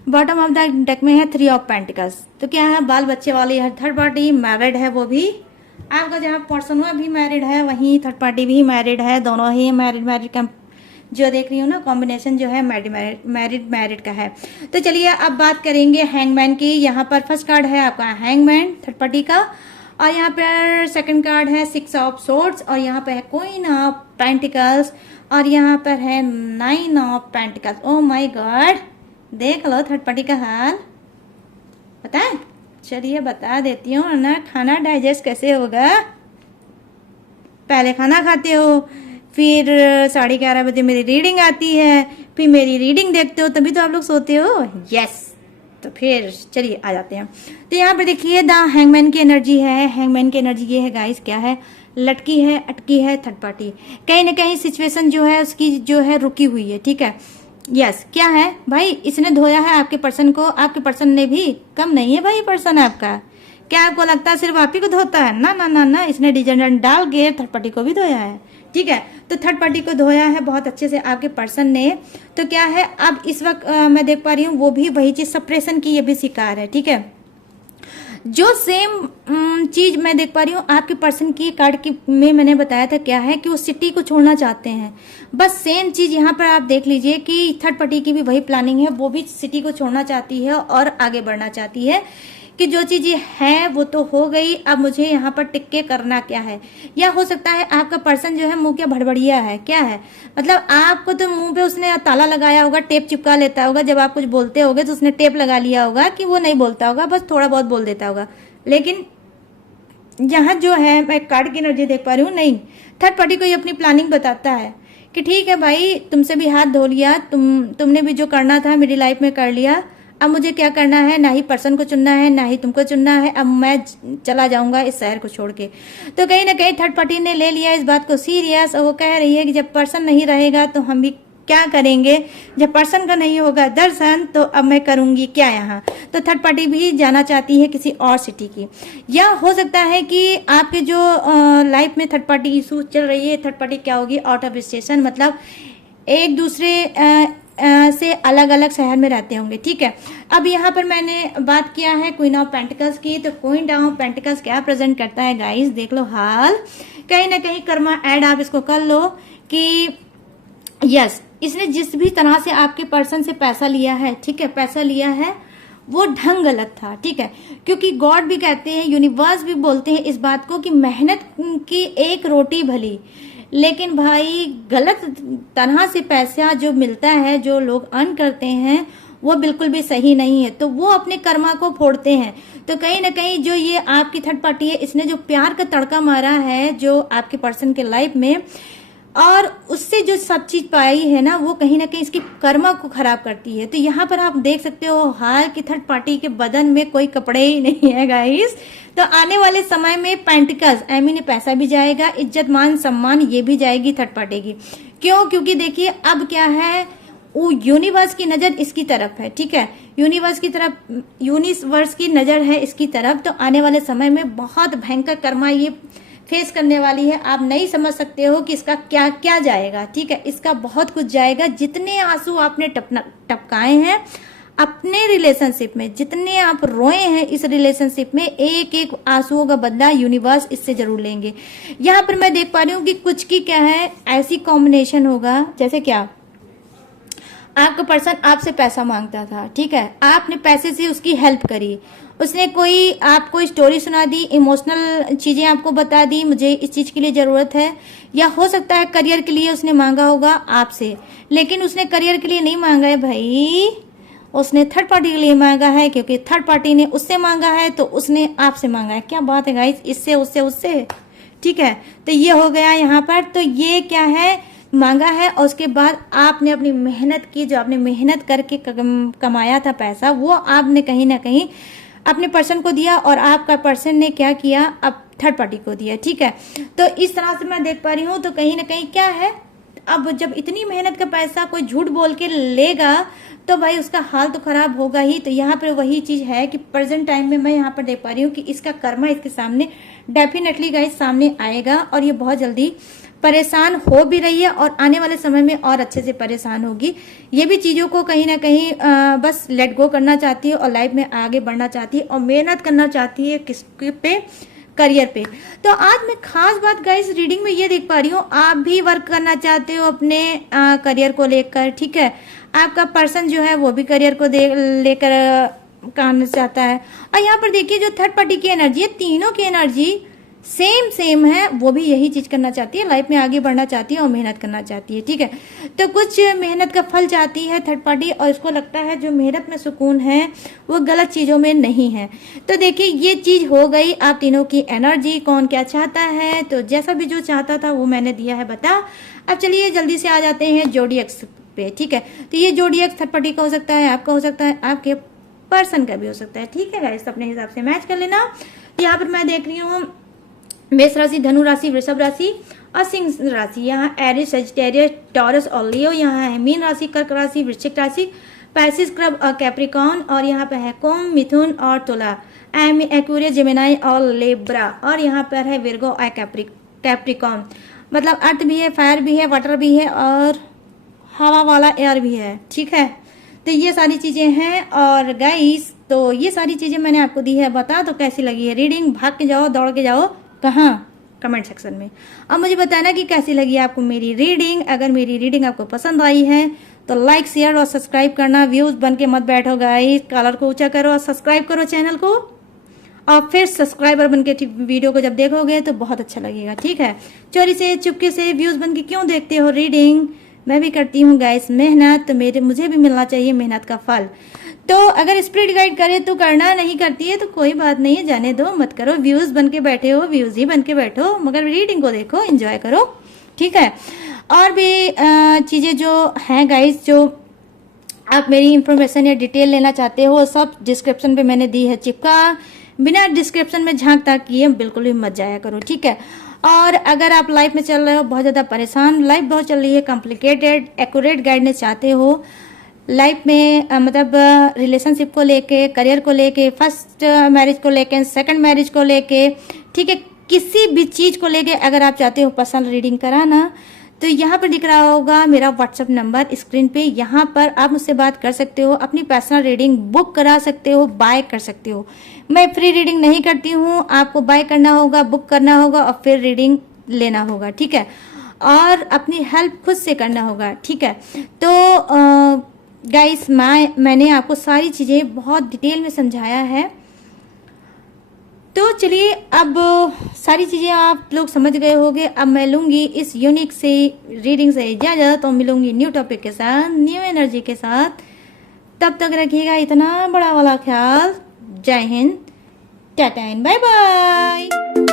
बॉटम ऑफ द डेक में है 3 ऑफ पेंटिकल्स। तो क्या है, बाल बच्चे वाली है थर्ड पार्टी, मैरिड है वो भी। आपका जहाँ पर्सन हुआ भी मैरिड है, वहीं थर्ड पार्टी भी मैरिड है, दोनों ही मैरिड का जो देख रही हूँ ना कॉम्बिनेशन जो है मैरिड का है। तो चलिए अब बात करेंगे हैंगमैन की। यहाँ पर फर्स्ट कार्ड है आपका हैंगमैन थर्ड पार्टी का, और यहाँ पर सेकंड कार्ड है 6 ऑफ सोर्ड्स, और यहाँ पे है क्वीन ऑफ पेंटिकल्स, और यहाँ पर है 9 of pentacles. Oh my God, देख लो थर्ड पार्टी का हाल, पता है? चलिए बता देती हूँ ना, खाना डाइजेस्ट कैसे होगा। पहले खाना खाते हो, फिर 11:30 बजे मेरी रीडिंग आती है, फिर मेरी रीडिंग देखते हो, तभी तो आप लोग सोते हो। यस, तो फिर चलिए आ जाते हैं। तो यहाँ पे देखिए द हैंगमैन की एनर्जी है। हैंगमैन की एनर्जी ये है गाइस, क्या है, लटकी है, अटकी है थर्ड पार्टी। कहीं ना कहीं सिचुएशन जो है उसकी जो है रुकी हुई है, ठीक है। यस, क्या है भाई, इसने धोया है आपके पर्सन को, आपके पर्सन ने भी, कम नहीं है भाई पर्सन आपका। क्या आपको लगता है सिर्फ आप ही को धोता है? ना ना ना ना, इसने डिटर्जेंट डाल के थर्ड पार्टी को भी धोया है, ठीक है। तो थर्ड पार्टी को धोया है बहुत अच्छे से आपके पर्सन ने। तो क्या है, अब इस वक्त मैं देख पा रही हूँ वो भी वही चीज सप्रेशन की ये भी शिकार है, ठीक है। जो सेम चीज मैं देख पा रही हूँ आपके पर्सन की कार्ड की में मैंने बताया था, क्या है कि वो सिटी को छोड़ना चाहते हैं। बस सेम चीज यहाँ पर आप देख लीजिए कि थर्ड पार्टी की भी वही प्लानिंग है, वो भी सिटी को छोड़ना चाहती है और आगे बढ़ना चाहती है कि जो चीज है वो तो हो गई, अब मुझे यहाँ पर टिक के करना क्या है। या हो सकता है आपका पर्सन जो है मुंह क्या भड़बड़िया है, क्या है, मतलब आपको तो मुंह पे उसने ताला लगाया होगा, टेप चिपका लेता होगा, जब आप कुछ बोलते होगे तो उसने टेप लगा लिया होगा कि वो नहीं बोलता होगा, बस थोड़ा बहुत बोल देता होगा। लेकिन यहाँ जो है मैं कार्ड की एनर्जी देख पा रही हूँ, नहीं, थर्ड पार्टी को ये अपनी प्लानिंग बताता है कि ठीक है भाई, तुमसे भी हाथ धो लिया, तुमने भी जो करना था मेरी लाइफ में कर लिया, अब मुझे क्या करना है, ना ही पर्सन को चुनना है ना ही तुमको चुनना है, अब मैं चला जाऊंगा इस शहर को छोड़ के। तो कहीं ना कहीं थर्ड पार्टी ने ले लिया इस बात को सीरियस, और वो कह रही है कि जब पर्सन नहीं रहेगा तो हम भी क्या करेंगे, जब पर्सन का नहीं होगा दर्शन तो अब मैं करूंगी क्या यहाँ। तो थर्ड पार्टी भी जाना चाहती है किसी और सिटी की। या हो सकता है कि आपके जो लाइफ में थर्ड पार्टी इशू चल रही है, थर्ड पार्टी क्या होगी, आउट ऑफ स्टेशन, मतलब एक दूसरे से अलग अलग शहर में रहते होंगे, ठीक है। अब यहाँ पर मैंने बात किया है क्वीन ऑफ पेंटिकल्स की। तो क्वीन ऑफ पेंटिकल्स क्या प्रेजेंट करता है गाइस, देख लो हाल, कहीं ना कहीं कर्मा ऐड आप इसको कर लो कि यस, इसने जिस भी तरह से आपके पर्सन से पैसा लिया है, ठीक है, पैसा लिया है, वो ढंग गलत था, ठीक है। क्योंकि गॉड भी कहते हैं, यूनिवर्स भी बोलते हैं इस बात को कि मेहनत की एक रोटी भली, लेकिन भाई गलत तरह से पैसा जो मिलता है, जो लोग अर्न करते हैं, वो बिल्कुल भी सही नहीं है। तो वो अपने कर्मा को फोड़ते हैं। तो कहीं ना कहीं जो ये आपकी थर्ड पार्टी है, इसने जो प्यार का तड़का मारा है जो आपके पर्सन के लाइफ में, और उससे जो सब चीज पाई है ना, वो कहीं ना कहीं इसकी कर्मा को खराब करती है। तो यहाँ पर आप देख सकते हो हाल की थर्ड पार्टी के बदन में कोई कपड़े ही नहीं है गाइस। तो आने वाले समय में पेंटिकल्स पैसा भी जाएगा, इज्जत मान सम्मान ये भी जाएगी थर्ड पार्टी की। क्यों? क्योंकि देखिए अब क्या है, वो यूनिवर्स की नजर इसकी तरफ है, ठीक है, यूनिवर्स की नजर है इसकी तरफ। तो आने वाले समय में बहुत भयंकर कर्मा ये फेस करने वाली है। आप नहीं समझ सकते हो कि इसका क्या क्या जाएगा, ठीक है, इसका बहुत कुछ जाएगा। जितने आंसू आपने टपकाए हैं अपने रिलेशनशिप में, जितने आप रोए हैं इस रिलेशनशिप में, एक एक आंसुओं का बदला यूनिवर्स इससे जरूर लेंगे। यहाँ पर मैं देख पा रही हूँ कि कुछ की क्या है, ऐसी कॉम्बिनेशन होगा जैसे क्या, आपका पर्सन आपसे पैसा मांगता था, ठीक है, आपने पैसे से उसकी हेल्प करी, उसने कोई आपको स्टोरी सुना दी, इमोशनल चीजें आपको बता दी, मुझे इस चीज के लिए जरूरत है। या हो सकता है करियर के लिए उसने मांगा होगा आपसे, लेकिन उसने करियर के लिए नहीं मांगा है भाई, उसने थर्ड पार्टी के लिए मांगा है, क्योंकि थर्ड पार्टी ने उससे मांगा है तो उसने आपसे मांगा है। क्या बात है गाइस, इससे उससे उससे, ठीक है। तो ये हो गया यहाँ पर। तो ये क्या है, मांगा है, और उसके बाद आपने अपनी मेहनत की, जो आपने मेहनत करके कमाया था पैसा, वो आपने कहीं ना कहीं अपने पर्सन को दिया, और आपका पर्सन ने क्या किया, अब थर्ड पार्टी को दिया, ठीक है। तो इस तरह से मैं देख पा रही हूँ। तो कहीं ना कहीं क्या है, अब जब इतनी मेहनत का पैसा कोई झूठ बोल के लेगा तो भाई उसका हाल तो खराब होगा ही। तो यहाँ पर वही चीज है कि प्रेजेंट टाइम में मैं यहाँ पर देख पा रही हूँ कि इसका कर्मा इसके सामने डेफिनेटली गाइस सामने आएगा, और ये बहुत जल्दी परेशान हो भी रही है और आने वाले समय में और अच्छे से परेशान होगी। ये भी चीजों को कहीं ना कहीं बस लेट गो करना चाहती है और लाइफ में आगे बढ़ना चाहती है और मेहनत करना चाहती है किस पे, करियर पे। तो आज मैं खास बात गाइस रीडिंग में ये देख पा रही हूँ, आप भी वर्क करना चाहते हो अपने करियर को लेकर, ठीक है। आपका पर्सन जो है वो भी करियर को लेकर करना चाहता है। और यहाँ पर देखिए जो थर्ड पार्टी की एनर्जी है, तीनों की एनर्जी सेम है, वो भी यही चीज करना चाहती है, लाइफ में आगे बढ़ना चाहती है और मेहनत करना चाहती है, ठीक है। तो कुछ मेहनत का फल चाहती है थर्ड पार्टी, और इसको लगता है जो मेहनत में सुकून है वो गलत चीजों में नहीं है। तो देखिए ये चीज हो गई आप तीनों की एनर्जी, कौन क्या चाहता है। तो जैसा भी जो चाहता था वो मैंने दिया है बता। अब चलिए जल्दी से आ जाते हैं जोडिएक्स पे, ठीक है। तो ये जोडिएक्स थर्ड पार्टी का हो सकता है, आपका हो सकता है, आपके पर्सन का भी हो सकता है, ठीक है गाइस। अपने हिसाब से मैच कर लेना। यहाँ पर मैं देख रही हूँ मेष राशि, धनु राशि, वृषभ राशि और सिंह राशि। यहाँ एरिस, सजिटेरियस, टॉरस और लियो। यहाँ है मीन राशि, कर्क राशि, वृश्चिक राशि, पैसिस, क्रब और कैप्रिकॉन। और यहाँ पे है कुंभ, मिथुन और तुला, एक्वेरियस, जेमिनाई और लिब्रा। और यहाँ पर है विर्गो और कैप्रिकॉन। मतलब अर्थ भी है, फायर भी है, वाटर भी है और हवा वाला एयर भी है, ठीक है। तो ये सारी चीजें हैं। और गाइस तो ये सारी चीजें मैंने आपको दी है, बता तो कैसी लगी है रीडिंग। भाग के जाओ, दौड़ के जाओ, कहाँ, कमेंट सेक्शन में। अब मुझे बताना कि कैसी लगी आपको मेरी रीडिंग। अगर मेरी रीडिंग आपको पसंद आई है तो लाइक, शेयर और सब्सक्राइब करना। व्यूज बन के मत बैठो गाइस, कॉलर को ऊंचा करो और सब्सक्राइब करो चैनल को। और फिर सब्सक्राइबर बन के वीडियो को जब देखोगे तो बहुत अच्छा लगेगा, ठीक है। चोरी से चुपके से व्यूज बन के क्यों देखते हो रीडिंग? मैं भी करती हूँ गाइस मेहनत, तो मुझे भी मिलना चाहिए मेहनत का फल। तो अगर स्पिरिट गाइड करे तो करना, नहीं करती है तो कोई बात नहीं है, जाने दो, मत करो। व्यूज बन के बैठे हो, व्यूज ही बन के बैठो, मगर रीडिंग को देखो, एंजॉय करो, ठीक है। और भी चीजें जो हैं गाइस, जो आप मेरी इंफॉर्मेशन या डिटेल लेना चाहते हो, सब डिस्क्रिप्शन पे मैंने दी है चिपका। बिना डिस्क्रिप्शन में झांक ताक किए बिल्कुल भी मत जाया करो, ठीक है। और अगर आप लाइफ में चल रहे हो बहुत ज्यादा परेशान, लाइफ बहुत चल रही है कॉम्प्लिकेटेड, एक्यूरेट गाइडेंस चाहते हो लाइफ में, मतलब रिलेशनशिप को लेके, करियर को लेके, फर्स्ट मैरिज को लेके, सेकंड मैरिज को लेके, ठीक है, किसी भी चीज को लेके अगर आप चाहते हो पर्सनल रीडिंग कराना, तो यहाँ पर दिख रहा होगा मेरा व्हाट्सएप नंबर स्क्रीन पे। यहाँ पर आप मुझसे बात कर सकते हो, अपनी पर्सनल रीडिंग बुक करा सकते हो, बाय कर सकते हो। मैं फ्री रीडिंग नहीं करती हूँ, आपको बाय करना होगा, बुक करना होगा और फिर रीडिंग लेना होगा, ठीक है। और अपनी हेल्प खुद से करना होगा, ठीक है। तो गाइस मैंने आपको सारी चीजें बहुत डिटेल में समझाया है। तो चलिए अब सारी चीजें आप लोग समझ गए होंगे। अब मैं लूंगी इस यूनिक से रीडिंग से इजाजत और मिलूंगी न्यू टॉपिक के साथ, न्यू एनर्जी के साथ। तब तक रखिएगा इतना बड़ा वाला ख्याल। जय हिंद, टाटा एंड बाय बाय।